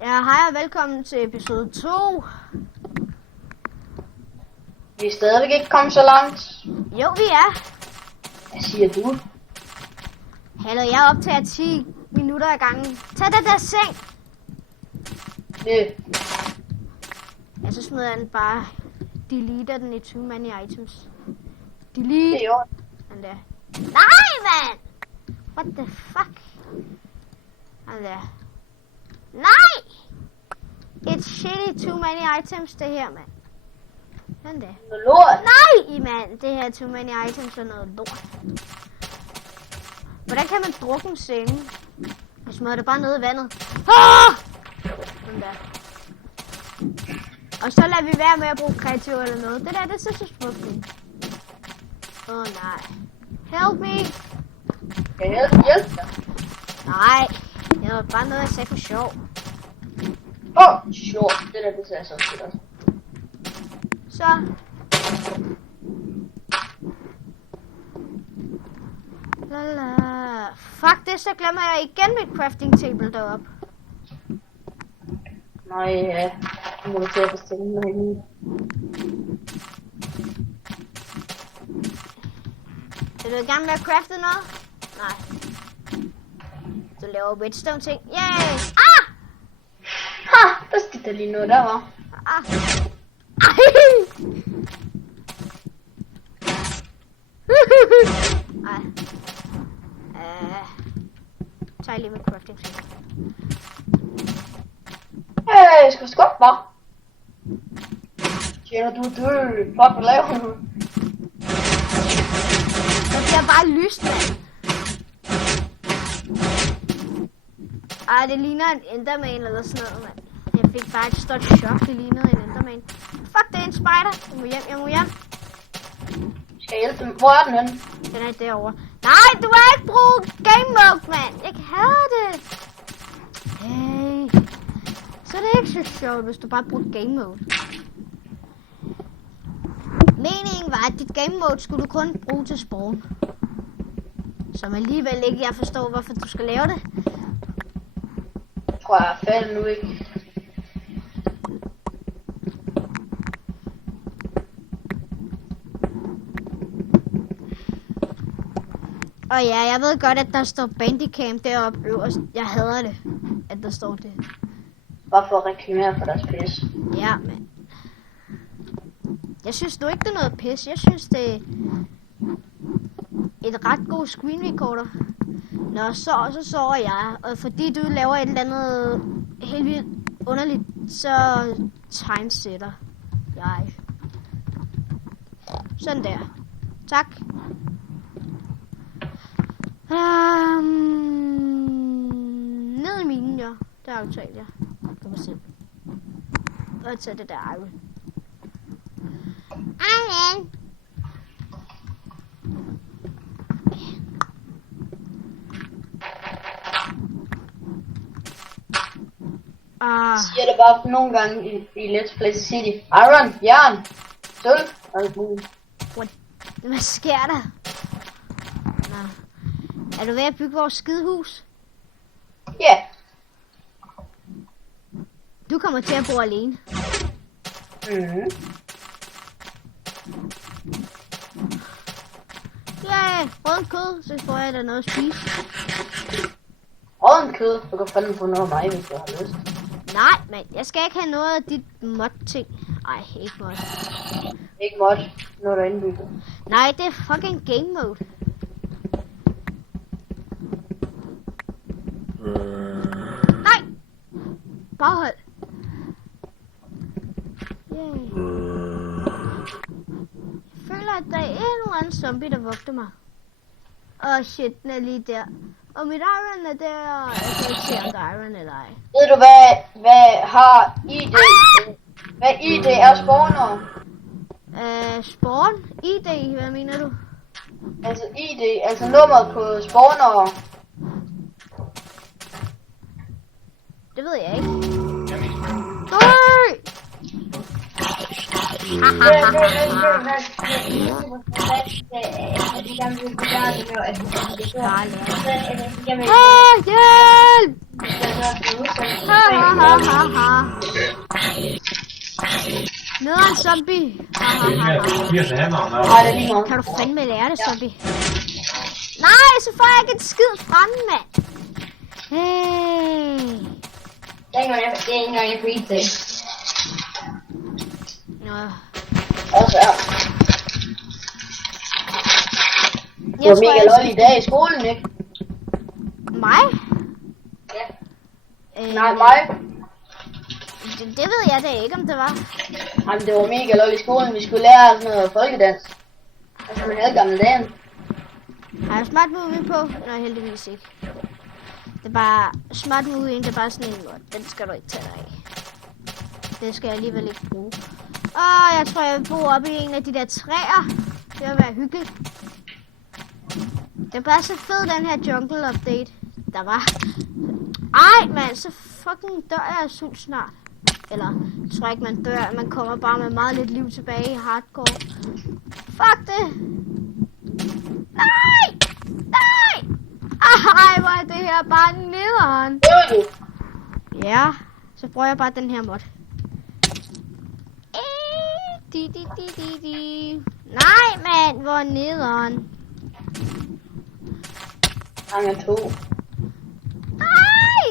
Ja, hej og velkommen til episode 2. Vi er stadigvæk ikke kommet så langt. Jo, vi er. Hvad siger du? Hallo, jeg optager 10 minutter ad gangen. Tag den der seng. Ja, så smider jeg den bare. Deleter den i 20 many items. Delete. Det er jo. Den der. Nej, mand! What the fuck? Den der. Nej! It's shitty too many items, det her, mand. Den der. Noget lort. Nej, mand! Det her too many items er noget lort. Hvordan kan man drukke en senge? Jeg smider det bare ned i vandet. Ah! Den der. Og så lader vi være med at bruge kreativ eller noget. Det der, det ser så smukt ud. Åh, nej. Help me! Kan jeg hjælpe dig? Nej, det var bare noget, jeg sagde for sjov. Sjovt. Det der, det ser så fedt også. Så. Lala. Fuck det, så glemmer jeg igen mit crafting table deroppe. Nej, ja. Nu må du til at bestille mig lige. Vil du i gang med at crafte noget? Nej. Du laver redstone ting. Yay! Ah! Ha! Der skete der lige noget der, var. Ah! Ej. Tag lige med crafting ting. Hey, skal du skubbe mig? Tjener du død? Fuck, hvad laver du? Der bliver bare lyst, mand. Ej, det ligner en enderman eller sådan noget, mand. Jeg fik bare et stort chok, det lignede en enderman. Fuck, det er en spider. Jeg må hjem. Skal jeg hjælpe dem? Hvor er den henne? Den er derovre. Nej, du har ikke brugt game mode, mand. Jeg hader det. Hey. Så er det ikke så sjovt, hvis du bare bruger game mode. Meningen var, at dit game mode skulle du kun bruge til spawn. Som alligevel ikke jeg forstår, hvorfor du skal lave det. Tror jeg er færdig nu, ikke? Og ja, jeg ved godt, at der står Bandicam deroppe øverst. Jeg hader det, at der står det. Bare for at reklamere for deres pis. Ja, men jeg synes nu ikke, det er noget pis. Jeg synes, det er et ret god screen recorder. Nå, så sover jeg. Og fordi du laver et eller andet helt vildt underligt, så timesætter jeg. Sådan der. Tak. Ned i minen, ja. Der er aftalt, ja. Kan man se. Og tage det der iron. Iron! Jeg siger det bare nogle gange i Let's Play City. Iron, jern, sølv, alt muligt. Hvad sker der? Nå. Er du ved at bygge vores skidehus? Ja. Yeah. Du kommer til at bo alene. Mhm. Ja, rød kød, så får jeg da noget at spise. Rådden kød. Du kan fandme få noget af mig, hvis du har lyst. Nej, men jeg skal ikke have noget af dit mod-ting. Ej, ikke mod. Ikke mod. Nu er der indbygget. Nej, det er fucking game mode. Nej! Baghold. Yay. Jeg føler, at der er en eller anden zombie, der vogter mig. Åh shit, den er lige der. Og mit iron er der, og jeg kan ikke se, om der er iron eller ej. Ved du hvad har ID? Hvad ID er spawner? Spawn? ID, hvad mener du? Altså ID, altså nummeret på spawner. Det ved jeg ikke. Døj! Hjælp! Nederen zombie. Nej, det er lige meget. Kan du fandme lære det, zombie? Nej, så får jeg ikke en skid frem, mand. Hey. Det er ikke engang jeg kunne til. Nå. Også her. Du var mega lol i dag i skolen, ikke? Mig? Ja. Nej, mig. Det ved jeg da ikke, om det var. Jamen, det var mega lol i skolen. Vi skulle lære sådan noget folkedans. Altså, man havde gamle dagen. Har jeg smart moving på? Nej, heldigvis ikke. Det er bare smart moving, det er bare sådan en måde. Den skal du ikke tage dig af. Det skal jeg alligevel ikke bruge. Jeg tror, jeg vil bo oppe i en af de der træer. Det vil være hyggeligt. Det er bare så fed, den her jungle update, der var. Ej, mand, så fucking dør jeg af sult snart. Eller, jeg tror ikke, man dør. Man kommer bare med meget lidt liv tilbage i hardcore. Fuck det. Nej! Nej! Ej, hvor er det her bare nederen. Ja, så bruger jeg bare den her mod. Nej, mand, hvor nederen. Gange 2. Nej!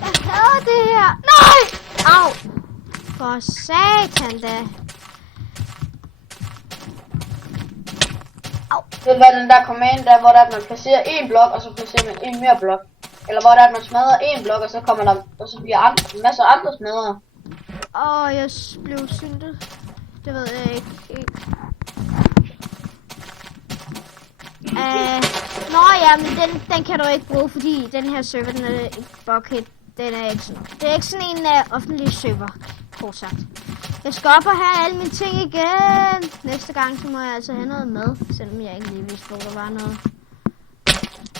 Jeg hader det her. Nej! Au! For satan da. Au. Det var den der command der, hvor der, at man placerer en blok, og så placerer man en mere blok. Eller hvor der, at man smadrer en blok, og så kommer der, og så bliver en masse andre smadret. Jeg blev syltet. Det ved jeg ikke helt. Nå ja, men den kan du ikke bruge, fordi den her server, den er ikke bucket. Den er ikke sådan. Det er ikke sådan en offentlig server, kort sagt. Jeg skal op og have alle mine ting igen. Næste gang, så må jeg altså have noget med, selvom jeg ikke lige vidste, hvor der var noget.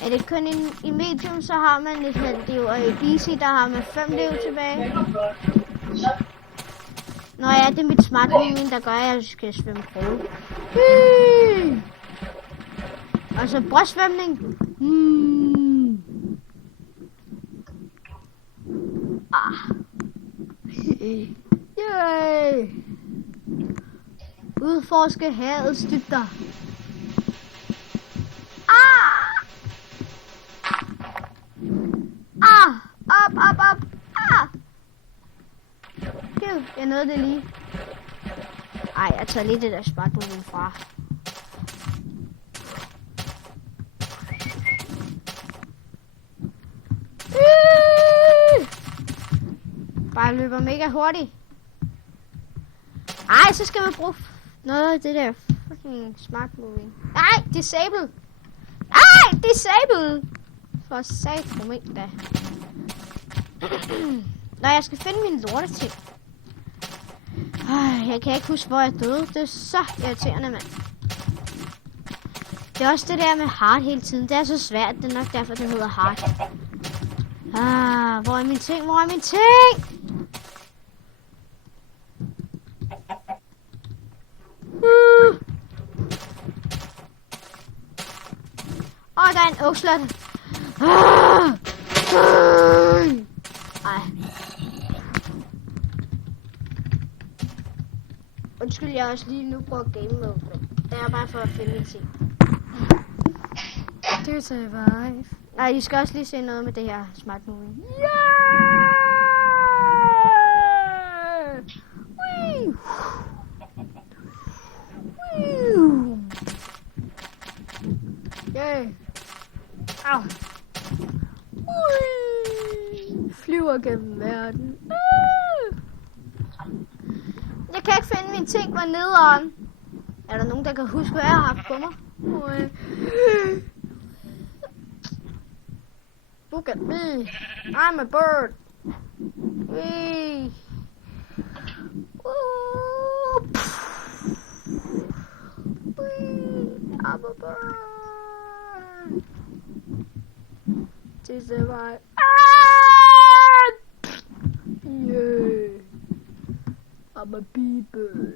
Er det kun i medium, så har man et halvt liv, og i BC, der har man 5 liv tilbage. Nå ja, det er mit smart moving, der gør, at jeg skal svømme prøve. Og så brystsvømning. Yay! Udforske havets dybder. Op. Jeg nåede det lige. Ej, jeg tager lige det der smart moving fra. Bare løber mega hurtigt. Ej, så skal man bruge noget af det der fucking smart moving. Nej, disable. Nej, disable. For satan da. Nå, jeg skal finde min lorteting. Jeg kan ikke huske, hvor jeg døde. Det er så irriterende, mand. Det er også det der med hard hele tiden. Det er så svært. Det er nok derfor, det hedder hard. Hvor er min ting? Hvor er min ting? Der er en oakslot. Ej. Undskyld, jeg også lige nu bruger game mode, men det er bare for at finde min ting. To survive. Nej, I skal også lige se noget med det her smart moving. Yeah! Wee! Wee! Yeah! Au! Wee! Flyver gennem verden. Jeg kan ikke finde mine ting, var nederen. Er der nogen, der kan huske, hvad jeg har haft på mig? Look at me. I'm a bird. Wee. I'm a bird. To survive. Yeah. I'm a people.